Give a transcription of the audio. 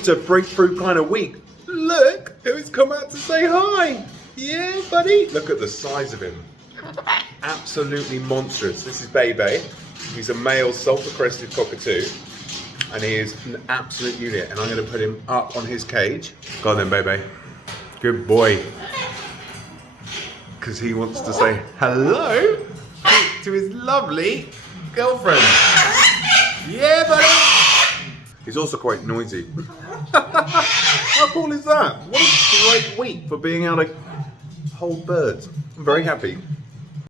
It's a breakthrough kind of week. Look who's come out to say hi. Yeah, buddy. Look at the size of him. Absolutely monstrous. This is Bebe. He's a male sulphur-crested cockatoo. And he is an absolute unit. And I'm going to put him up on his cage. Go on then, Bebe. Good boy. Because he wants to say hello to his lovely girlfriend. Yeah, buddy. He's also quite noisy. How cool is that? What a great week for being able to hold birds. I'm very happy.